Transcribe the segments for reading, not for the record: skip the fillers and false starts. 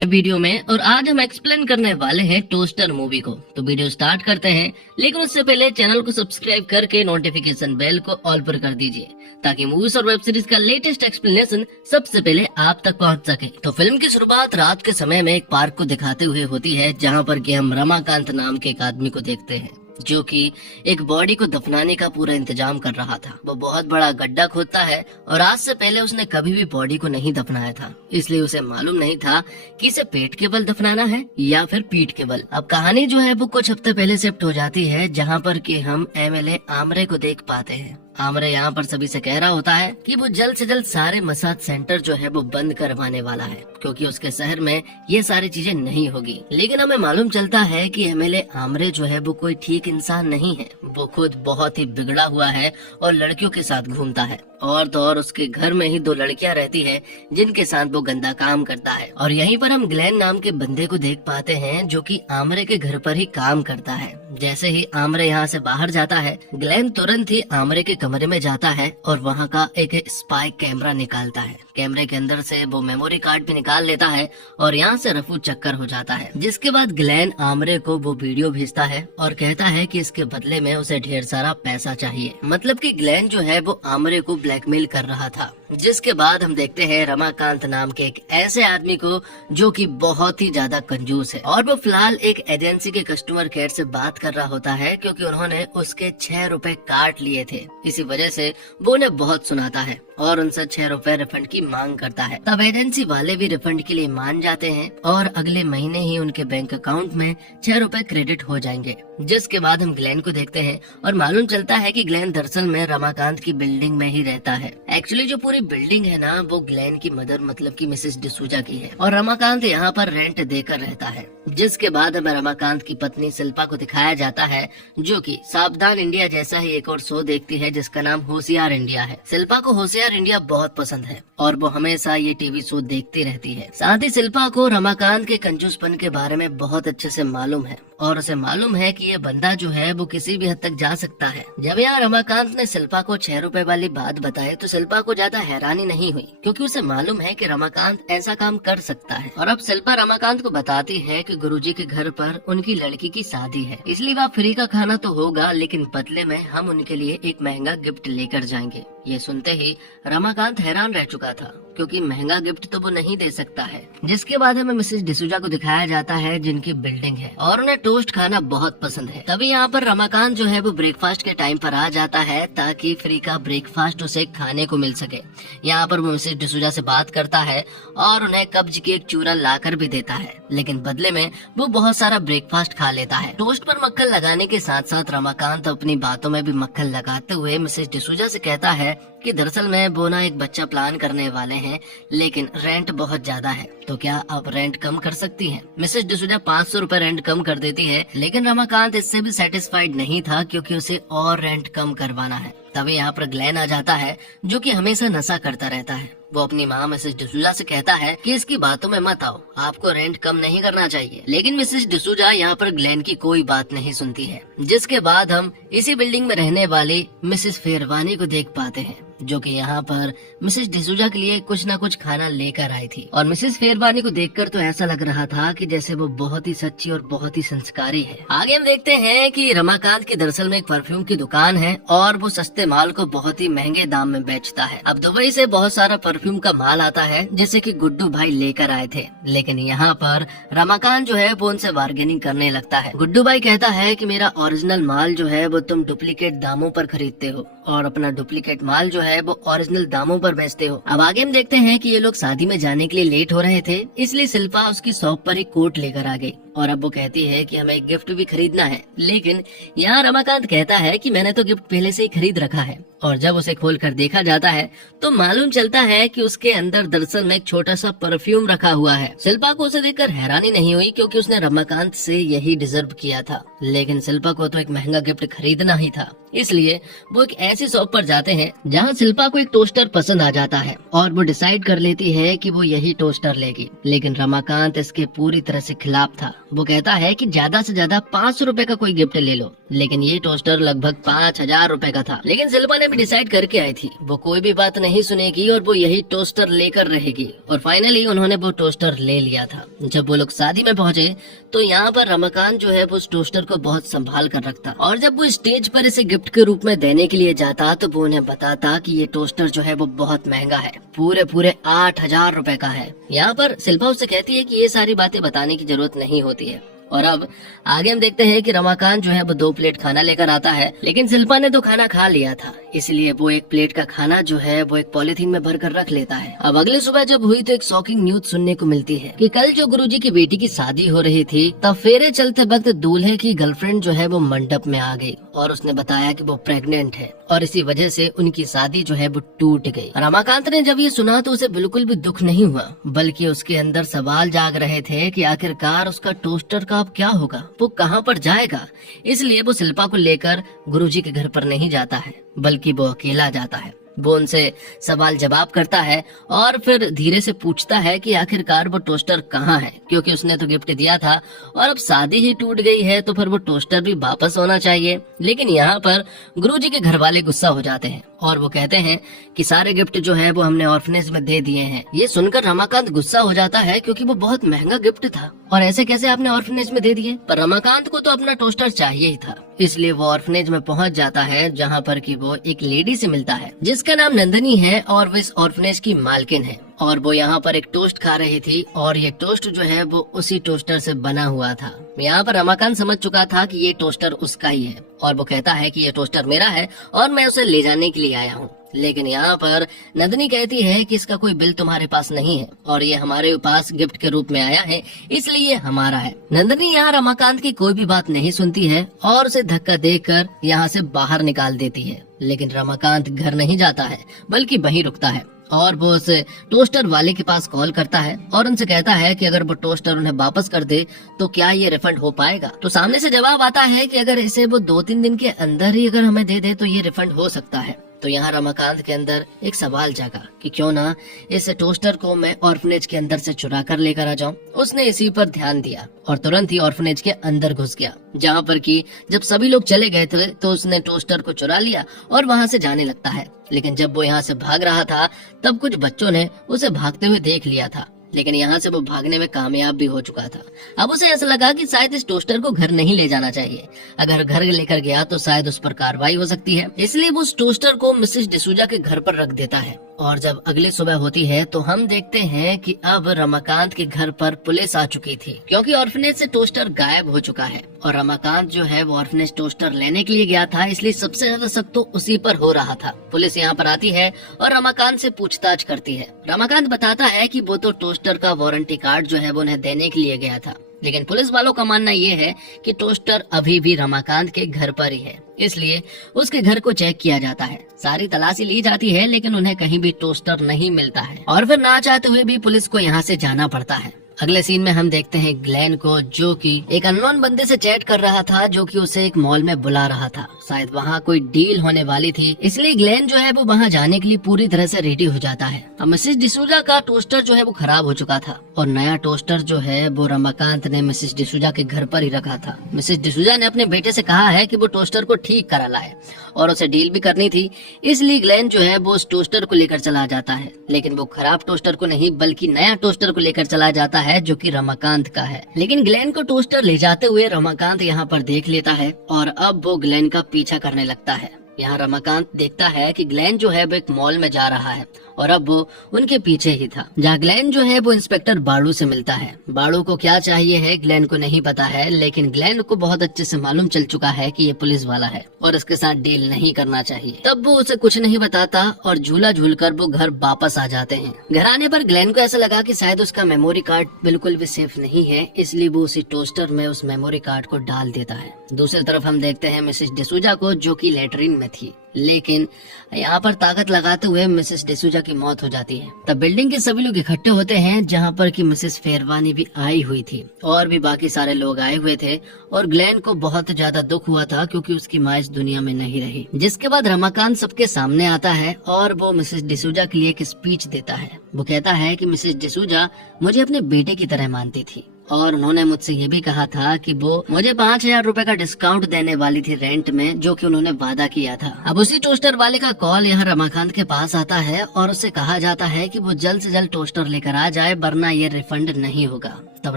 Video में। और आज हम एक्सप्लेन करने वाले हैं टोस्टर मूवी को। तो वीडियो स्टार्ट करते हैं, लेकिन उससे पहले चैनल को सब्सक्राइब करके नोटिफिकेशन बेल को ऑल पर कर दीजिए ताकि मूवीज और वेब सीरीज का लेटेस्ट एक्सप्लेनेशन सबसे पहले आप तक पहुंच सके। तो फिल्म की शुरुआत रात के समय में एक पार्क को दिखाते हुए होती है, जहां पर कि हम रमाकांत नाम के एक आदमी को देखते हैं जो कि एक बॉडी को दफनाने का पूरा इंतजाम कर रहा था। वो बहुत बड़ा गड्ढा खोदता है और आज से पहले उसने कभी भी बॉडी को नहीं दफनाया था, इसलिए उसे मालूम नहीं था कि इसे पेट के बल दफनाना है या फिर पीठ के बल। अब कहानी जो है वो कुछ हफ्ते पहले शिफ्ट हो जाती है, जहाँ पर कि हम एमएलए आमरे को देख पाते हैं। आमरे यहाँ पर सभी से कह रहा होता है कि वो जल्द से जल्द सारे मसाज सेंटर जो है वो बंद करवाने वाला है, क्योंकि उसके शहर में ये सारी चीजें नहीं होगी। लेकिन हमें मालूम चलता है कि एमएलए आमरे जो है वो कोई ठीक इंसान नहीं है। वो खुद बहुत ही बिगड़ा हुआ है और लड़कियों के साथ घूमता है। और तो और उसके घर में ही 2 लड़कियां रहती है जिनके साथ वो गंदा काम करता है। और यहीं पर हम ग्लेन नाम के बंदे को देख पाते हैं जो कि आमरे के घर पर ही काम करता है। जैसे ही आमरे यहाँ से बाहर जाता है, ग्लेन तुरंत ही आमरे के कमरे में जाता है और वहाँ का एक स्पाई कैमरा निकालता है। कैमरे के अंदर से वो मेमोरी कार्ड भी निकाल लेता है और यहाँ से रफू चक्कर हो जाता है। जिसके बाद ग्लेन आमरे को वो वीडियो भेजता है और कहता है कि इसके बदले में उसे ढेर सारा पैसा चाहिए। मतलब कि ग्लेन जो है वो आमरे को ब्लैकमेल कर रहा था। जिसके बाद हम देखते हैं रमाकांत नाम के एक ऐसे आदमी को जो कि बहुत ही ज्यादा कंजूस है, और वो फिलहाल एक एजेंसी के कस्टमर केयर से बात कर रहा होता है, क्योंकि उन्होंने उसके 6 रुपए काट लिए थे। इसी वजह से वो उन्हें बहुत सुनाता है और उनसे 6 रुपए रिफंड की मांग करता है। तब एजेंसी वाले भी रिफंड के लिए मान जाते हैं और अगले महीने ही उनके बैंक अकाउंट में 6 रुपए क्रेडिट हो जाएंगे। जिसके बाद हम ग्लेन को देखते हैं और मालूम चलता है कि ग्लेन दरअसल में रमाकांत की बिल्डिंग में ही रहता है। एक्चुअली जो पूरी बिल्डिंग है ना, वो ग्लेन की मदर मतलब की मिसेस डिसूजा की है और रमाकांत यहाँ पर रेंट देकर रहता है। जिसके बाद हमें रमाकांत की पत्नी शिल्पा को दिखाया जाता है, जो कि सावधान इंडिया जैसा ही एक और शो देखती है जिसका नाम होशियार इंडिया है। शिल्पा को होशियार इंडिया बहुत पसंद है और वो हमेशा ये टीवी शो देखती रहती है। साथ ही शिल्पा को रमाकांत के कंजूसपन के बारे में बहुत अच्छे से मालूम है और उसे मालूम है कि ये बंदा जो है वो किसी भी हद तक जा सकता है। जब यहाँ रमाकांत ने शिल्पा को 6 रुपए वाली बात बताई तो शिल्पा को ज्यादा हैरानी नहीं हुई, क्योंकि उसे मालूम है कि रमाकांत ऐसा काम कर सकता है। और अब शिल्पा रमाकांत को बताती है कि गुरुजी के घर पर उनकी लड़की की शादी है, इसलिए वह फ्री का खाना तो होगा, लेकिन बदले में हम उनके लिए एक महंगा गिफ्ट लेकर जाएंगे। ये सुनते ही रमाकांत हैरान रह चुका था, क्योंकि महंगा गिफ्ट तो वो नहीं दे सकता है। जिसके बाद हमें मिसेस डिसूजा को दिखाया जाता है जिनकी बिल्डिंग है और उन्हें टोस्ट खाना बहुत पसंद है। तभी यहाँ पर रमाकांत जो है वो ब्रेकफास्ट के टाइम पर आ जाता है ताकि फ्री का ब्रेकफास्ट उसे खाने को मिल सके। यहाँ पर वो मिसेस डिसूजा से बात करता है और उन्हें कब्ज की एक चूरा लाकर भी देता है, लेकिन बदले में वो बहुत सारा ब्रेकफास्ट खा लेता है। टोस्ट पर मक्खन लगाने के साथ साथ रमाकांत अपनी बातों में भी मक्खन लगाते हुए मिसेस डिसूजा से कहता है कि दरअसल में वो ना एक बच्चा प्लान करने वाले हैं, लेकिन रेंट बहुत ज्यादा है, तो क्या आप रेंट कम कर सकती हैं? मिसेस डिसूजा 500 रुपए रेंट कम कर देती है, लेकिन रमाकांत इससे भी सेटिस्फाइड नहीं था, क्योंकि उसे और रेंट कम करवाना है। तभी यहाँ पर ग्लेन आ जाता है जो कि हमेशा नशा करता रहता है। वो अपनी माँ मिसेस डिसूजा से कहता है कि इसकी बातों में मत आओ, आपको रेंट कम नहीं करना चाहिए। लेकिन मिसेस डिसूजा यहाँ पर ग्लेन की कोई बात नहीं सुनती है। जिसके बाद हम इसी बिल्डिंग में रहने वाली मिसेस फेरवानी को देख पाते हैं, जो कि यहाँ पर मिसेस डिसूजा के लिए कुछ न कुछ खाना लेकर आई थी। और मिसेस फेरवानी को देखकर तो ऐसा लग रहा था कि जैसे वो बहुत ही सच्ची और बहुत ही संस्कारी है। आगे हम देखते हैं कि रमाकांत की दरअसल में एक परफ्यूम की दुकान है और वो सस्ते माल को बहुत ही महंगे दाम में बेचता है। अब दुबई से बहुत सारा परफ्यूम का माल आता है, जैसे कि गुड्डू भाई लेकर आए थे, लेकिन यहाँ पर रमाकांत जो है वो उनसे बार्गेनिंग करने लगता है। गुड्डू भाई कहता है कि मेरा ओरिजिनल माल जो है वो तुम डुप्लीकेट दामों पर खरीदते हो और अपना डुप्लीकेट माल जो है वो ओरिजिनल दामों पर बेचते हो। अब आगे हम देखते हैं कि ये लोग शादी में जाने के लिए लेट हो रहे थे, इसलिए शिल्पा उसकी शॉप पर एक कोट लेकर आ गई और अब वो कहती है कि हमें एक गिफ्ट भी खरीदना है। लेकिन यहाँ रमाकांत कहता है कि मैंने तो गिफ्ट पहले से ही खरीद रखा है। और जब उसे खोलकर देखा जाता है तो मालूम चलता है कि उसके अंदर दरअसल में एक छोटा सा परफ्यूम रखा हुआ है। शिल्पा को उसे देखकर हैरानी नहीं हुई, क्योंकि उसने रमाकांत से यही डिजर्व किया था। लेकिन शिल्पा को तो एक महंगा गिफ्ट खरीदना ही था, इसलिए वो एक ऐसी शॉप पर जाते हैं जहाँ शिल्पा को एक टोस्टर पसंद आ जाता है और वो डिसाइड कर लेती है कि वो यही टोस्टर लेगी। लेकिन रमाकांत इसके पूरी तरह से खिलाफ था वो कहता है कि ज्यादा से ज्यादा 500 रुपए का कोई गिफ्ट ले लो, लेकिन ये टोस्टर लगभग 5000 रुपए का था। लेकिन शिल्पा ने भी डिसाइड करके आई थी वो कोई भी बात नहीं सुनेगी और वो यही टोस्टर लेकर रहेगी। और फाइनली उन्होंने वो टोस्टर ले लिया था। जब वो लोग शादी में पहुंचे तो यहाँ पर रमाकांत जो है वो उस टोस्टर को बहुत संभाल कर रखता, और जब वो स्टेज पर इसे गिफ्ट के रूप में देने के लिए जाता तो वो उन्हें बताता कि ये टोस्टर जो है वो बहुत महंगा है, पूरे 8000 रुपए का है। यहाँ पर शिल्पा उससे कहती है कि ये सारी बातें बताने की जरूरत नहीं होती है। और अब आगे हम देखते हैं कि रमाकांत जो है वो 2 प्लेट खाना लेकर आता है, लेकिन शिल्पा ने तो खाना खा लिया था, इसलिए वो 1 प्लेट का खाना जो है वो एक पॉलिथीन में भरकर रख लेता है। अब अगली सुबह जब हुई तो एक शॉकिंग न्यूज सुनने को मिलती है कि कल जो गुरुजी की बेटी की शादी हो रही थी तब फेरे चलते वक्त दूल्हे की गर्लफ्रेंड जो है वो मंडप में आ गई और उसने बताया कि वो प्रेग्नेंट है और इसी वजह से उनकी शादी जो है वो टूट गई। रमाकांत ने जब ये सुना तो उसे बिल्कुल भी दुख नहीं हुआ, बल्कि उसके अंदर सवाल जाग रहे थे कि आखिरकार उसका टोस्टर का अब क्या होगा, वो कहाँ पर जाएगा। इसलिए वो शिल्पा को लेकर गुरुजी के घर पर नहीं जाता है, बल्कि वो अकेला जाता है। वो उनसे सवाल जवाब करता है और फिर धीरे से पूछता है कि आखिरकार वो टोस्टर कहाँ है, क्योंकि उसने तो गिफ्ट दिया था और अब शादी ही टूट गई है तो फिर वो टोस्टर भी वापस होना चाहिए। लेकिन यहाँ पर गुरुजी के घर वाले गुस्सा हो जाते हैं और वो कहते हैं कि सारे गिफ्ट जो है वो हमने ऑर्फनेज में दे दिए हैं। ये सुनकर रमाकांत गुस्सा हो जाता है क्योंकि वो बहुत महंगा गिफ्ट था और ऐसे कैसे आपने ऑर्फनेज में दे दिए। पर रमाकांत को तो अपना टोस्टर चाहिए ही था, इसलिए वो ऑर्फनेज में पहुंच जाता है जहाँ पर कि वो एक लेडी से मिलता है जिसका नाम नंदनी है और वो इस ऑर्फनेज की मालकिन है। और वो यहाँ पर एक टोस्ट खा रही थी और ये टोस्ट जो है वो उसी टोस्टर से बना हुआ था। यहाँ पर रमाकांत समझ चुका था कि ये टोस्टर उसका ही है और वो कहता है कि ये टोस्टर मेरा है और मैं उसे ले जाने के लिए आया हूँ। लेकिन यहाँ पर नंदनी कहती है कि इसका कोई बिल तुम्हारे पास नहीं है और ये हमारे पास गिफ्ट के रूप में आया है, इसलिए ये हमारा है। नंदनी यहाँ रमाकांत की कोई भी बात नहीं सुनती है और उसे धक्का देकर यहाँ से बाहर निकाल देती है। लेकिन रमाकांत घर नहीं जाता है बल्कि वहीं रुकता है और वो उस टोस्टर वाले के पास कॉल करता है और उनसे कहता है कि अगर वो टोस्टर उन्हें वापस कर दे तो क्या ये रिफंड हो पाएगा। तो सामने से जवाब आता है कि अगर इसे वो 2-3 दिन के अंदर ही अगर हमें दे दे तो ये रिफंड हो सकता है। तो यहाँ रमाकांत के अंदर एक सवाल जागा कि क्यों ना इस टोस्टर को मैं ऑर्फनेज के अंदर से चुरा कर लेकर आ जाऊं। उसने इसी पर ध्यान दिया और तुरंत ही ऑर्फनेज के अंदर घुस गया, जहाँ पर कि जब सभी लोग चले गए थे तो उसने टोस्टर को चुरा लिया और वहाँ से जाने लगता है। लेकिन जब वो यहाँ से भाग रहा था तब कुछ बच्चों ने उसे भागते हुए देख लिया था, लेकिन यहाँ से वो भागने में कामयाब भी हो चुका था। अब उसे ऐसा लगा कि शायद इस टोस्टर को घर नहीं ले जाना चाहिए, अगर घर लेकर गया तो शायद उस पर कार्रवाई हो सकती है। इसलिए वो उस टोस्टर को मिसेस डिसूजा के घर पर रख देता है। और जब अगली सुबह होती है तो हम देखते हैं कि अब रमाकांत के घर पर पुलिस आ चुकी थी, क्योंकि ऑर्फनेज से टोस्टर गायब हो चुका है और रमाकांत जो है वो ऑर्फनेज टोस्टर लेने के लिए गया था, इसलिए सबसे ज्यादा शक तो उसी पर हो रहा था। पुलिस यहाँ पर आती है और रमाकांत से पूछताछ करती है। रमाकांत बताता है कि वो तो टोस्टर का वारंटी कार्ड जो है वो उन्हें देने के लिए गया था, लेकिन पुलिस वालों का मानना ये है कि टोस्टर अभी भी रमाकांत के घर पर ही है, इसलिए उसके घर को चेक किया जाता है। सारी तलाशी ली जाती है लेकिन उन्हें कहीं भी टोस्टर नहीं मिलता है और फिर ना चाहते हुए भी पुलिस को यहाँ से जाना पड़ता है। अगले सीन में हम देखते हैं ग्लेन को, जो कि एक अननोन बंदे से चैट कर रहा था, जो कि उसे एक मॉल में बुला रहा था। शायद वहाँ कोई डील होने वाली थी, इसलिए ग्लेन जो है वो वहाँ जाने के लिए पूरी तरह से रेडी हो जाता है। अब मिसेस डिसूजा का टोस्टर जो है वो खराब हो चुका था और नया टोस्टर जो है वो रमाकांत ने मिसेस डिसूजा के घर पर ही रखा था। मिसेस डिसूजा ने अपने बेटे से कहा है कि वो टोस्टर को ठीक करा लाए और उसे डील भी करनी थी, इसलिए ग्लेन जो है वो उस टोस्टर को लेकर चला जाता है। लेकिन वो खराब टोस्टर को नहीं बल्कि नया टोस्टर को लेकर चला जाता है जो कि रमाकांत का है। लेकिन ग्लेन को टोस्टर ले जाते हुए रमाकांत यहाँ पर देख लेता है और अब वो ग्लेन का पीछा करने लगता है। यहाँ रमाकांत देखता है कि ग्लेन जो है वो एक मॉल में जा रहा है और अब वो उनके पीछे ही था, जहाँ ग्लेन जो है वो इंस्पेक्टर बाड़ू से मिलता है। बाड़ू को क्या चाहिए है ग्लेन को नहीं पता है, लेकिन ग्लेन को बहुत अच्छे से मालूम चल चुका है कि ये पुलिस वाला है और इसके साथ डील नहीं करना चाहिए। तब वो उसे कुछ नहीं बताता और झूला झूलकर वो घर वापस आ जाते हैं। घर आने पर ग्लेन को ऐसा लगा कि शायद उसका मेमोरी कार्ड बिल्कुल भी सेफ नहीं है, इसलिए वो उसी टोस्टर में उस मेमोरी कार्ड को डाल देता है। दूसरी तरफ हम देखते हैं मिसेस डिसूजा को, जो कि लेटरिन में थी, लेकिन यहाँ पर ताकत लगाते हुए मिसेस डिसूजा की मौत हो जाती है। तब बिल्डिंग के सभी लोग इकट्ठे होते हैं, जहाँ पर कि मिसेस फेरवानी भी आई हुई थी और भी बाकी सारे लोग आए हुए थे और ग्लेन को बहुत ज्यादा दुख हुआ था क्योंकि उसकी माँ इस दुनिया में नहीं रही। जिसके बाद रमाकांत सबके सामने आता है और वो मिसेस डिसूजा के लिए एक स्पीच देता है। वो कहता है कि मिसेस डिसूजा मुझे अपने बेटे की तरह मानती थी और उन्होंने मुझसे ये भी कहा था कि वो मुझे 5,000 रुपए का डिस्काउंट देने वाली थी रेंट में, जो कि उन्होंने वादा किया था। अब उसी टोस्टर वाले का कॉल यहाँ रमाकांत के पास आता है और उससे कहा जाता है कि वो जल्द से जल्द टोस्टर लेकर आ जाए, वरना ये रिफंड नहीं होगा। तब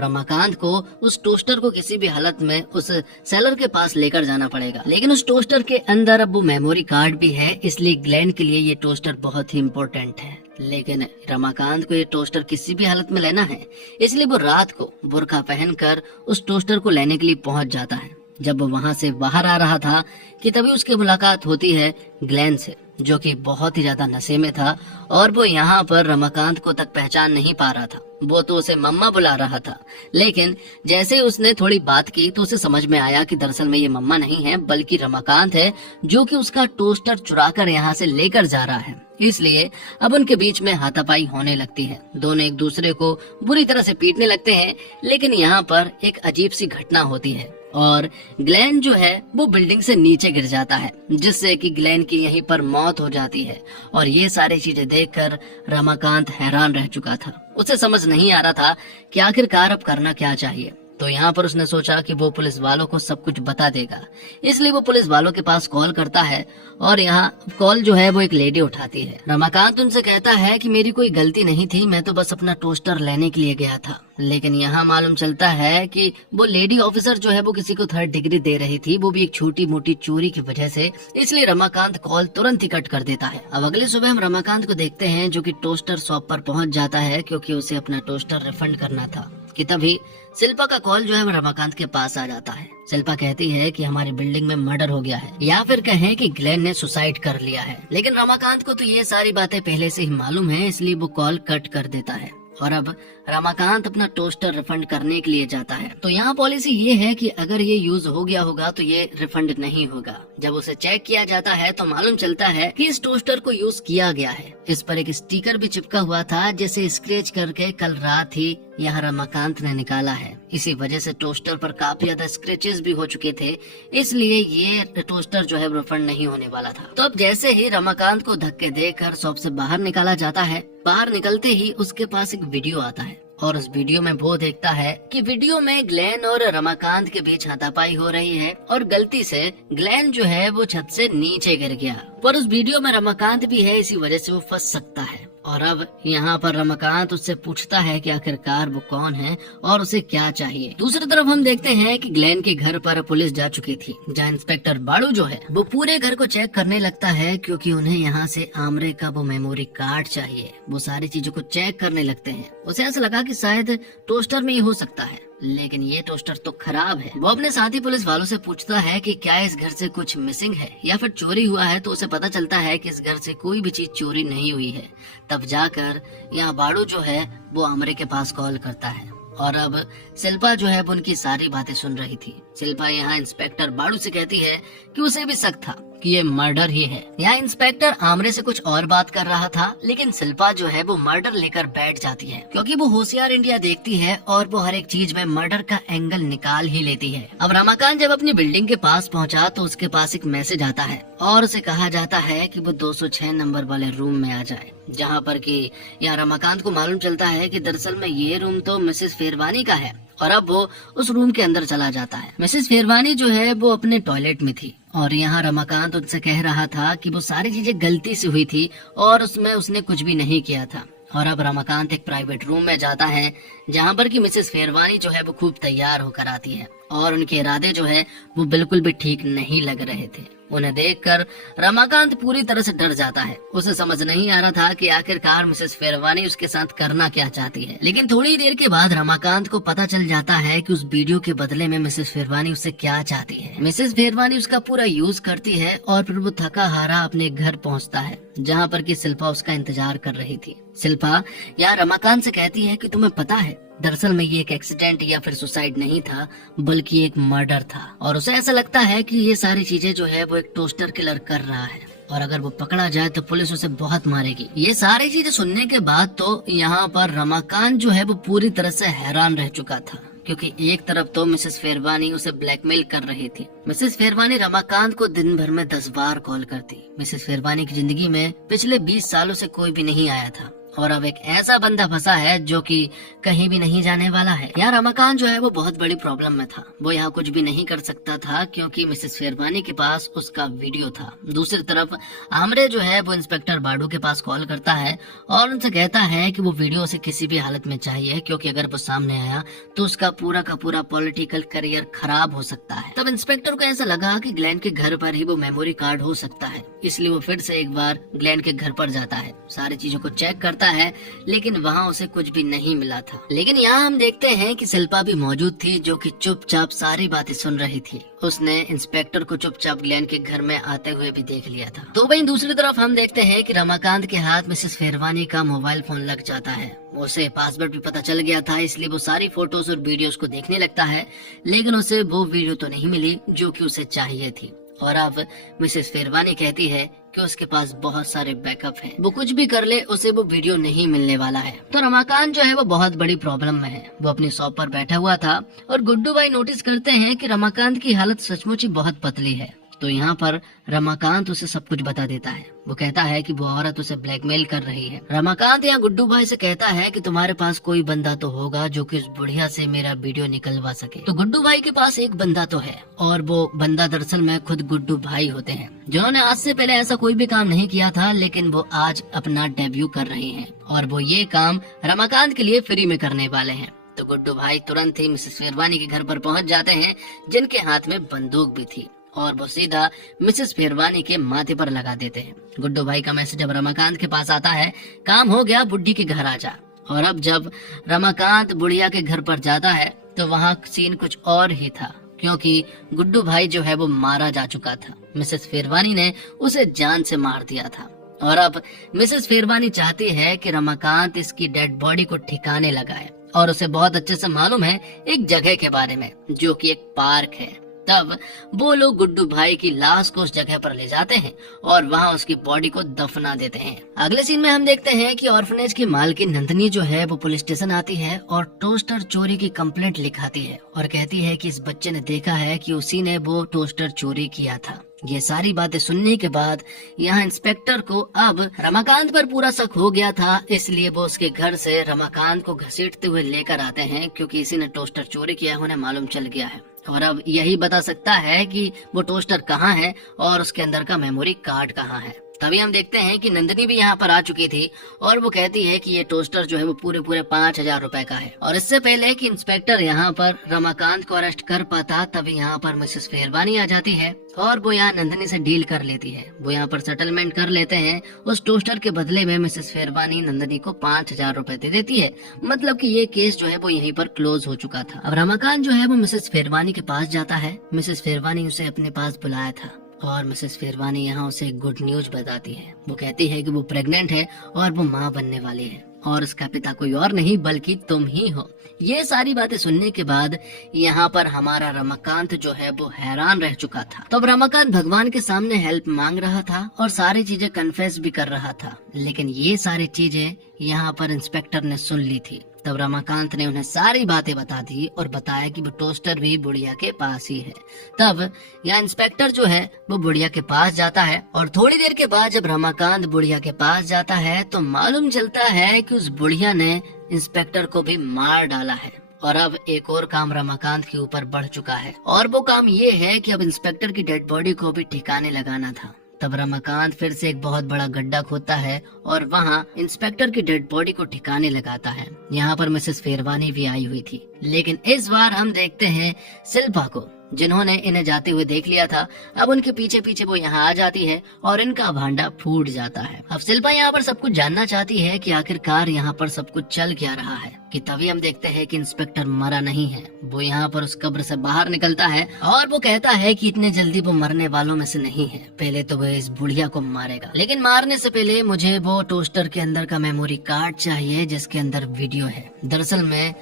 रमाकांत को उस टोस्टर को किसी भी हालत में उस सेलर के पास लेकर जाना पड़ेगा। लेकिन उस टोस्टर के अंदर अब वो मेमोरी कार्ड भी है, इसलिए ग्लेन के लिए ये टोस्टर बहुत ही इम्पोर्टेंट है। लेकिन रमाकांत को ये टोस्टर किसी भी हालत में लेना है, इसलिए वो रात को बुर्का पहनकर उस टोस्टर को लेने के लिए पहुंच जाता है। जब वो वहां से बाहर आ रहा था कि तभी उसकी मुलाकात होती है ग्लेन से, जो कि बहुत ही ज्यादा नशे में था और वो यहाँ पर रमाकांत को तक पहचान नहीं पा रहा था। वो तो उसे मम्मा बुला रहा था, लेकिन जैसे ही उसने थोड़ी बात की तो उसे समझ में आया कि दरअसल में ये मम्मा नहीं है बल्कि रमाकांत है, जो कि उसका टोस्टर चुराकर यहाँ से लेकर जा रहा है। इसलिए अब उनके बीच में हाथापाई होने लगती है। दोनों एक दूसरे को बुरी तरह से पीटने लगते हैं। लेकिन यहाँ पर एक अजीब सी घटना होती है और ग्लेन जो है वो बिल्डिंग से नीचे गिर जाता है, जिससे कि ग्लेन की यहीं पर मौत हो जाती है। और ये सारी चीजें देखकर रमाकांत हैरान रह चुका था। उसे समझ नहीं आ रहा था कि आखिरकार अब करना क्या चाहिए। तो यहाँ पर उसने सोचा कि वो पुलिस वालों को सब कुछ बता देगा, इसलिए वो पुलिस वालों के पास कॉल करता है और यहाँ कॉल जो है वो एक लेडी उठाती है। रमाकांत उनसे कहता है कि मेरी कोई गलती नहीं थी, मैं तो बस अपना टोस्टर लेने के लिए गया था। लेकिन यहाँ मालूम चलता है कि वो लेडी ऑफिसर जो है वो किसी को 3rd डिग्री दे रही थी, वो भी एक छोटी मोटी चोरी की वजह से। इसलिए रमाकांत कॉल तुरंत ही कट कर देता है। अब अगली सुबह हम रमाकांत को देखते हैं जो कि टोस्टर शॉप पर पहुंच जाता है, क्योंकि उसे अपना टोस्टर रिफंड करना था। कि तभी शिल्पा का कॉल जो है वो रमाकांत के पास आ जाता है। शिल्पा कहती है कि हमारी बिल्डिंग में मर्डर हो गया है, या फिर कहें कि ग्लेन ने सुसाइड कर लिया है। लेकिन रमाकांत को तो ये सारी बातें पहले से ही मालूम है, इसलिए वो कॉल कट कर देता है और अब रमाकांत अपना टोस्टर रिफंड करने के लिए जाता है। तो यहाँ पॉलिसी ये है कि अगर ये यूज हो गया होगा तो ये रिफंड नहीं होगा। जब उसे चेक किया जाता है तो मालूम चलता है कि इस टोस्टर को यूज किया गया है। इस पर एक स्टिकर भी चिपका हुआ था, जिसे स्क्रैच करके कल रात ही यहाँ रमाकांत ने निकाला है। इसी वजह से टोस्टर पर काफी ज्यादा स्क्रैचेस भी हो चुके थे, इसलिए ये टोस्टर जो है रिफंड नहीं होने वाला था। तो अब जैसे ही रमाकांत को धक्के देकर शॉप से बाहर निकाला जाता है, बाहर निकलते ही उसके पास एक वीडियो आता है और उस वीडियो में वो देखता है कि वीडियो में ग्लेन और रमाकांत के बीच हाथापाई हो रही है और गलती से ग्लेन जो है वो छत से नीचे गिर गया। पर उस वीडियो में रमाकांत भी है, इसी वजह से वो फंस सकता है। और अब यहाँ पर रमाकांत उससे पूछता है कि आखिरकार वो कौन है और उसे क्या चाहिए। दूसरी तरफ हम देखते हैं कि ग्लेन के घर पर पुलिस जा चुकी थी, जहाँ इंस्पेक्टर बाड़ू जो है वो पूरे घर को चेक करने लगता है, क्योंकि उन्हें यहाँ से आमरे का वो मेमोरी कार्ड चाहिए। वो सारी चीजों को चेक करने लगते हैं। उसे ऐसा लगा कि शायद टोस्टर में ही हो सकता है, लेकिन ये टोस्टर तो खराब है। वो अपने साथी पुलिस वालों से पूछता है कि क्या इस घर से कुछ मिसिंग है या फिर चोरी हुआ है। तो उसे पता चलता है कि इस घर से कोई भी चीज चोरी नहीं हुई है। तब जाकर यहाँ बाड़ू जो है वो आमरे के पास कॉल करता है और अब शिल्पा जो है वो उनकी सारी बातें सुन रही थी। शिल्पा यहाँ इंस्पेक्टर बाड़ू से कहती है कि उसे भी शक था कि ये मर्डर ही है। यहाँ इंस्पेक्टर आमरे से कुछ और बात कर रहा था, लेकिन शिल्पा जो है वो मर्डर लेकर बैठ जाती है, क्योंकि वो होशियार इंडिया देखती है और वो हर एक चीज में मर्डर का एंगल निकाल ही लेती है। अब रमाकांत जब अपनी बिल्डिंग के पास पहुँचा तो उसके पास एक मैसेज आता है और उसे कहा जाता है कि वो 206 नंबर वाले रूम में आ जाए, जहाँ पर कि यहाँ रमाकांत को मालूम चलता है कि दरअसल में ये रूम तो मिसेस फेरवानी का है। और अब वो उस रूम के अंदर चला जाता है। मिसेस फेरवानी जो है वो अपने टॉयलेट में थी और यहाँ रमाकांत उनसे कह रहा था कि वो सारी चीजें गलती से हुई थी और उसमें उसने कुछ भी नहीं किया था। और अब रमाकांत एक प्राइवेट रूम में जाता है, जहाँ पर कि मिसेस फेरवानी जो है वो खूब तैयार होकर आती है और उनके इरादे जो है वो बिल्कुल भी ठीक नहीं लग रहे थे। उन्हें देखकर रमाकांत पूरी तरह से डर जाता है। उसे समझ नहीं आ रहा था कि आखिरकार मिसेस फेरवानी उसके साथ करना क्या चाहती है। लेकिन थोड़ी देर के बाद रमाकांत को पता चल जाता है कि उस वीडियो के बदले में मिसेस फेरवानी उससे क्या चाहती है। मिसेस फेरवानी उसका पूरा यूज करती है और फिर वो थका हारा अपने घर पहुंचता है, जहाँ पर कि शिल्पा उसका इंतजार कर रही थी। शिल्पा यहाँ रमाकांत से कहती है कि तुम्हें पता है दरअसल में ये एक एक्सीडेंट या फिर सुसाइड नहीं था, बल्कि एक मर्डर था। और उसे ऐसा लगता है कि ये सारी चीजें जो है वो एक टोस्टर किलर कर रहा है और अगर वो पकड़ा जाए तो पुलिस उसे बहुत मारेगी। ये सारी चीजें सुनने के बाद तो यहाँ पर रमाकांत जो है वो पूरी तरह से हैरान रह चुका था, क्योंकि एक तरफ तो मिसेस फेरवानी उसे ब्लैकमेल कर रही थी। मिसेस फेरवानी रमाकांत को दिन भर में 10 बार कॉल करती। मिसेस फेरवानी की जिंदगी में पिछले 20 सालों से कोई भी नहीं आया था और अब एक ऐसा बंदा फंसा है जो कि कहीं भी नहीं जाने वाला है। यहाँ रमाकांत जो है वो बहुत बड़ी प्रॉब्लम में था। वो यहाँ कुछ भी नहीं कर सकता था क्योंकि मिसेस शेरवानी के पास उसका वीडियो था। दूसरी तरफ आमरे जो है वो इंस्पेक्टर बाडू के पास कॉल करता है और उनसे कहता है कि वो वीडियो उसे किसी भी हालत में चाहिए, क्योंकि अगर वो सामने आया तो उसका पूरा का पूरा पॉलिटिकल करियर खराब हो सकता है। तब इंस्पेक्टर को ऐसा लगा कि ग्लेन के घर पर ही वो मेमोरी कार्ड हो सकता है, इसलिए वो फिर से एक बार ग्लेन के घर पर जाता है, सारी चीजों को चेक करता है, लेकिन वहाँ उसे कुछ भी नहीं मिला था। लेकिन यहाँ हम देखते हैं कि शिल्पा भी मौजूद थी, जो कि चुपचाप सारी बातें सुन रही थी। उसने इंस्पेक्टर को चुपचाप ग्लेन के घर में आते हुए भी देख लिया था। तो वहीं दूसरी तरफ हम देखते हैं कि रमाकांत के हाथ मिसेस शेरवानी का मोबाइल फोन लग जाता है। उसे पासवर्ड भी पता चल गया था, इसलिए वो सारी फोटोज और वीडियोस को देखने लगता है, लेकिन उसे वो वीडियो तो नहीं मिली जो कि उसे चाहिए थी। और अब मिसेस शेरवानी कहती है कि उसके पास बहुत सारे बैकअप हैं, वो कुछ भी कर ले उसे वो वीडियो नहीं मिलने वाला है। तो रमाकांत जो है वो बहुत बड़ी प्रॉब्लम में है। वो अपनी शॉप पर बैठा हुआ था और गुड्डू भाई नोटिस करते हैं कि रमाकांत की हालत सचमुच ही बहुत पतली है। तो यहाँ पर रमाकांत उसे सब कुछ बता देता है। वो कहता है कि वो औरत उसे ब्लैकमेल कर रही है। रमाकांत यहाँ गुड्डू भाई से कहता है कि तुम्हारे पास कोई बंदा तो होगा जो कि उस बुढ़िया से मेरा वीडियो निकलवा सके। तो गुड्डू भाई के पास एक बंदा तो है, और वो बंदा दरअसल में खुद गुड्डू भाई होते हैं, जिन्होंने आज से पहले ऐसा कोई भी काम नहीं किया था, लेकिन वो आज अपना डेब्यू कर रहे हैं और वो ये काम रमाकांत के लिए फ्री में करने वाले हैं। तो गुड्डू भाई तुरंत ही मिसेस शेरवानी के घर पर पहुँच जाते हैं, जिनके हाथ में बंदूक भी थी, और वो सीधा मिसेस शेरवानी के माथे पर लगा देते हैं। गुड्डू भाई का मैसेज अब रमाकांत के पास आता है, काम हो गया, बुड्ढी के घर आ जा। और अब जब रमाकांत बुढ़िया के घर पर जाता है तो वहाँ सीन कुछ और ही था, क्योंकि गुड्डू भाई जो है वो मारा जा चुका था। मिसेस शेरवानी ने उसे जान से मार दिया था। और अब मिसेस शेरवानी चाहती है कि रमाकांत इसकी डेड बॉडी को ठिकाने लगाए, और उसे बहुत अच्छे से मालूम है एक जगह के बारे में, जो कि एक पार्क है। तब वो लोग गुड्डू भाई की लाश को उस जगह पर ले जाते हैं और वहाँ उसकी बॉडी को दफना देते हैं। अगले सीन में हम देखते हैं कि ऑर्फनेज की मालकिन नंदनी जो है वो पुलिस स्टेशन आती है और टोस्टर चोरी की कंप्लेंट लिखाती है और कहती है कि इस बच्चे ने देखा है कि उसी ने वो टोस्टर चोरी किया था। ये सारी बातें सुनने के बाद यहाँ इंस्पेक्टर को अब रमाकांत पर पूरा शक हो गया था, इसलिए वो उसके घर से रमाकांत को घसीटते हुए लेकर आते हैं, क्योंकि इसी ने टोस्टर चोरी किया, उन्हें मालूम चल गया है और अब यही बता सकता है कि वो टोस्टर कहाँ है और उसके अंदर का मेमोरी कार्ड कहाँ है। तभी हम देखते हैं कि नंदिनी भी यहाँ पर आ चुकी थी और वो कहती है कि ये टोस्टर जो है वो पूरे 5,000 रुपए का है। और इससे पहले कि इंस्पेक्टर यहाँ पर रमाकांत को अरेस्ट कर पाता, तभी यहाँ पर मिसेस शेरवानी आ जाती है और वो यहाँ नंदिनी से डील कर लेती है। वो यहाँ पर सेटलमेंट कर लेते हैं। उस टोस्टर के बदले में मिसेस शेरवानी नंदिनी को 5,000 रुपए दे देती है। मतलब कि ये केस जो है वो यहीं पर क्लोज हो चुका था। अब रमाकांत जो है वो मिसेस शेरवानी के पास जाता है। मिसेस शेरवानी उसे अपने पास बुलाया था और मिसेस शेरवानी यहाँ उसे गुड न्यूज बताती है। वो कहती है कि वो प्रेग्नेंट है और वो माँ बनने वाली है और उसका पिता कोई और नहीं बल्कि तुम ही हो। ये सारी बातें सुनने के बाद यहाँ पर हमारा रमाकांत जो है वो हैरान रह चुका था। तो अब रमाकांत भगवान के सामने हेल्प मांग रहा था और सारी चीजें कन्फेस भी कर रहा था, लेकिन ये सारी चीजें यहाँ पर इंस्पेक्टर ने सुन ली थी। तब रमाकांत ने उन्हें सारी बातें बता दी और बताया कि वो टोस्टर भी बुढ़िया के पास ही है। तब यहाँ इंस्पेक्टर जो है वो बुढ़िया के पास जाता है और थोड़ी देर के बाद जब रमाकांत बुढ़िया के पास जाता है तो मालूम चलता है कि उस बुढ़िया ने इंस्पेक्टर को भी मार डाला है। और अब एक और काम रमाकांत के ऊपर बढ़ चुका है और वो काम ये है कि अब इंस्पेक्टर की डेड बॉडी को भी ठिकाने लगाना था। तब रमाकांत फिर से एक बहुत बड़ा गड्ढा खोदता है और वहाँ इंस्पेक्टर की डेड बॉडी को ठिकाने लगाता है। यहाँ पर मिसेस शेरवानी भी आई हुई थी, लेकिन इस बार हम देखते हैं शिल्पा को, जिन्होंने इन्हें जाते हुए देख लिया था। अब उनके पीछे पीछे वो यहाँ आ जाती है और इनका भांडा फूट जाता है। अब शिल्पा यहाँ पर सब कुछ जानना चाहती है कि आखिरकार यहाँ पर सब कुछ चल क्या रहा है, कि तभी हम देखते हैं कि इंस्पेक्टर मरा नहीं है। वो यहाँ पर उस कब्र से बाहर निकलता है और वो कहता है कि इतने जल्दी वो मरने वालों में से नहीं है, पहले तो वह इस बुढ़िया को मारेगा, लेकिन मारने से पहले मुझे वो टोस्टर के अंदर का मेमोरी कार्ड चाहिए जिसके अंदर वीडियो है। दरअसल में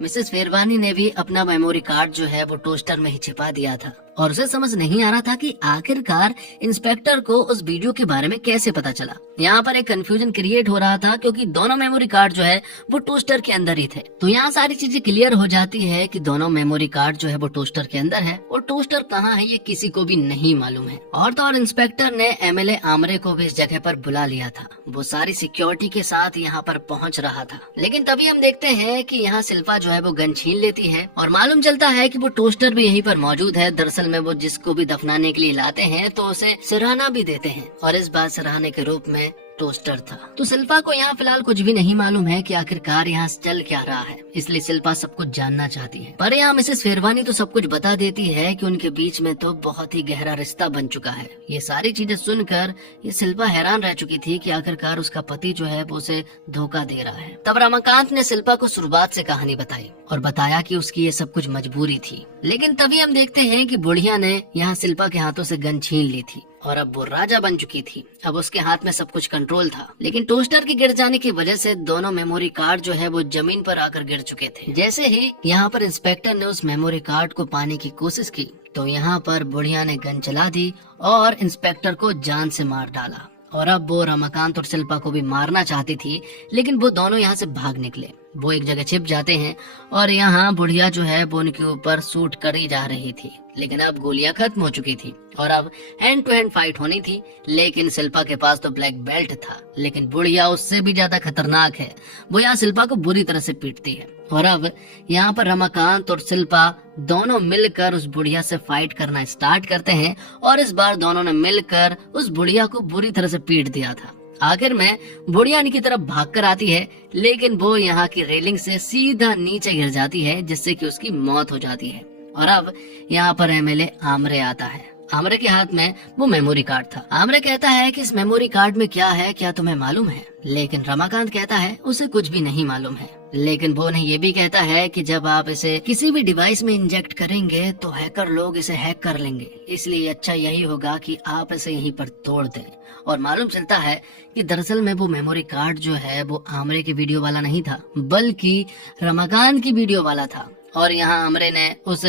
मिसेस शेरवानी ने भी अपना मेमोरी कार्ड जो है वो टोस्टर में ही छिपा दिया था और उसे समझ नहीं आ रहा था कि आखिरकार इंस्पेक्टर को उस वीडियो के बारे में कैसे पता चला। यहाँ पर एक कंफ्यूजन क्रिएट हो रहा था क्योंकि दोनों मेमोरी कार्ड जो है वो टोस्टर के अंदर ही थे। तो यहाँ सारी चीजें क्लियर हो जाती है कि दोनों मेमोरी कार्ड जो है वो टोस्टर के अंदर है और टोस्टर कहाँ है ये किसी को भी नहीं मालूम है। और तो और इंस्पेक्टर ने एमएलए आमरे को भी इस जगह पर बुला लिया था। वो सारी सिक्योरिटी के साथ यहाँ पर पहुँच रहा था। लेकिन तभी हम देखते हैं कि यहाँ शिल्पा जो है वो गन छीन लेती है और मालूम चलता है कि वो टोस्टर भी यहीं पर मौजूद है। दरअसल में वो जिसको भी दफनाने के लिए लाते हैं तो उसे सिरहाना भी देते हैं और इस बार सिरहाने के रूप में टोस्टर था। तो शिल्पा को यहाँ फिलहाल कुछ भी नहीं मालूम है कि आखिरकार यहाँ चल क्या रहा है, इसलिए शिल्पा सब कुछ जानना चाहती है। पर यहाँ मिसेस शेरवानी तो सब कुछ बता देती है कि उनके बीच में तो बहुत ही गहरा रिश्ता बन चुका है। ये सारी चीजें सुनकर ये शिल्पा हैरान रह चुकी थी कि आखिरकार उसका पति जो है वो उसे धोखा दे रहा है। तब रमाकांत ने शिल्पा को शुरुआत से कहानी बताई और बताया कि उसकी ये सब कुछ मजबूरी थी। लेकिन तभी हम देखते हैं कि बुढ़िया ने यहाँ शिल्पा के हाथों से गन छीन ली थी और अब वो राजा बन चुकी थी। अब उसके हाथ में सब कुछ कंट्रोल था। लेकिन टोस्टर के गिर जाने की वजह से दोनों मेमोरी कार्ड जो है वो जमीन पर आकर गिर चुके थे। जैसे ही यहाँ पर इंस्पेक्टर ने उस मेमोरी कार्ड को पाने की कोशिश की तो यहाँ पर बुढ़िया ने गन चला दी और इंस्पेक्टर को जान से मार डाला। और अब वो रमाकांत और शिल्पा को भी मारना चाहती थी, लेकिन वो दोनों यहाँ से भाग निकले। वो एक जगह छिप जाते हैं और यहाँ बुढ़िया जो है वो उनके ऊपर शूट करी जा रही थी। लेकिन अब गोलियां खत्म हो चुकी थी और अब हैंड टू हैंड फाइट होनी थी। लेकिन शिल्पा के पास तो ब्लैक बेल्ट था, लेकिन बुढ़िया उससे भी ज्यादा खतरनाक है। वो यहाँ शिल्पा को बुरी तरह से पीटती है और अब यहाँ पर रमाकांत और शिल्पा दोनों मिलकर उस बुढ़िया से फाइट करना स्टार्ट करते हैं और इस बार दोनों ने मिलकर उस बुढ़िया को बुरी तरह से पीट दिया था। आखिर में बुढ़िया इनकी तरफ भागकर आती है, लेकिन वो यहाँ की रेलिंग से सीधा नीचे गिर जाती है जिससे कि उसकी मौत हो जाती है। और अब यहाँ पर एमएलए आमरे आता है। आमरे के हाथ में वो मेमोरी कार्ड था। आमरे कहता है कि इस मेमोरी कार्ड में क्या है, क्या तुम्हें मालूम है? लेकिन रमाकांत कहता है उसे कुछ भी नहीं मालूम है। लेकिन वो उन्हें ये भी कहता है कि जब आप इसे किसी भी डिवाइस में इंजेक्ट करेंगे तो हैकर लोग इसे हैक कर लेंगे, इसलिए अच्छा यही होगा कि आप इसे यहीं पर तोड़ दें। और मालूम चलता है कि दरअसल में वो मेमोरी कार्ड जो है वो आमरे की वीडियो वाला नहीं था, बल्कि रमाकांत की वीडियो वाला था। और यहाँ आमरे ने उस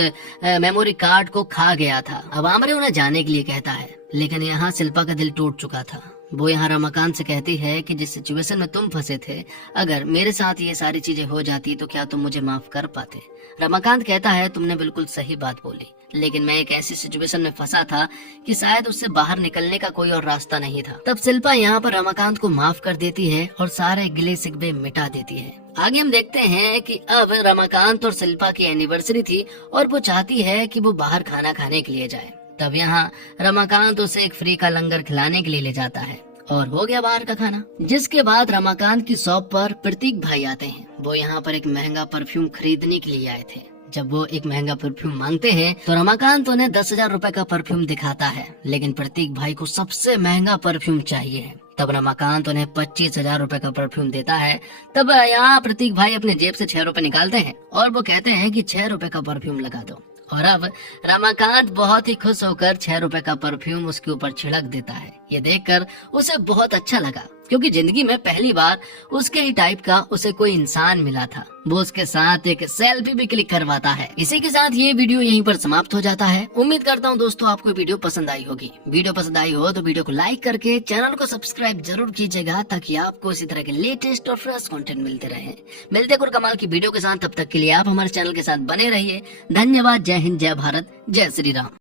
मेमोरी कार्ड को खा गया था। अब आमरे उन्हें जाने के लिए कहता है, लेकिन यहाँ शिल्पा का दिल टूट चुका था। वो यहाँ रमाकांत से कहती है कि जिस सिचुएशन में तुम फंसे थे, अगर मेरे साथ ये सारी चीजें हो जाती तो क्या तुम मुझे माफ कर पाते? रमाकांत कहता है तुमने बिल्कुल सही बात बोली, लेकिन मैं एक ऐसी सिचुएशन में फंसा था कि शायद उससे बाहर निकलने का कोई और रास्ता नहीं था। तब शिल्पा यहाँ पर रमाकांत को माफ कर देती है और सारे गिले शिकवे मिटा देती है। आगे हम देखते हैं कि अब रमाकांत और शिल्पा की एनिवर्सरी थी और वो चाहती है कि वो बाहर खाना खाने के लिए जाए। तब यहाँ रमाकांत उसे एक फ्री का लंगर खिलाने के लिए ले जाता है और हो गया बाहर का खाना। जिसके बाद रमाकांत की शॉप पर प्रतीक भाई आते हैं। वो यहाँ पर एक महंगा परफ्यूम खरीदने के लिए आए थे। जब वो एक महंगा परफ्यूम मांगते हैं तो रमाकांत उन्हें 10,000 रुपए का परफ्यूम दिखाता है, लेकिन प्रतीक भाई को सबसे महंगा परफ्यूम चाहिए है। तब रमाकांत उन्हें 25,000 रुपए का परफ्यूम देता है। तब यहाँ प्रतीक भाई अपने जेब से 6 रुपए निकालते हैं और वो कहते हैं कि 6 रुपए का परफ्यूम लगा दो। और अब रमाकांत बहुत ही खुश होकर 6 रुपए का परफ्यूम उसके ऊपर छिड़क देता है। ये देखकर उसे बहुत अच्छा लगा, क्योंकि जिंदगी में पहली बार उसके ही टाइप का उसे कोई इंसान मिला था। वो उसके साथ एक सेल्फी भी क्लिक करवाता है। इसी के साथ ये वीडियो यहीं पर समाप्त हो जाता है। उम्मीद करता हूँ दोस्तों आपको वीडियो पसंद आई होगी। वीडियो पसंद आई हो तो वीडियो को लाइक करके चैनल को सब्सक्राइब जरूर कीजिएगा, ताकि आपको इसी तरह के लेटेस्ट और फ्रेश कंटेंट मिलते रहे। मिलते हैं कमाल की वीडियो के साथ। तब तक के लिए आप हमारे चैनल के साथ बने रहिए। धन्यवाद। जय हिंद, जय भारत, जय श्री राम।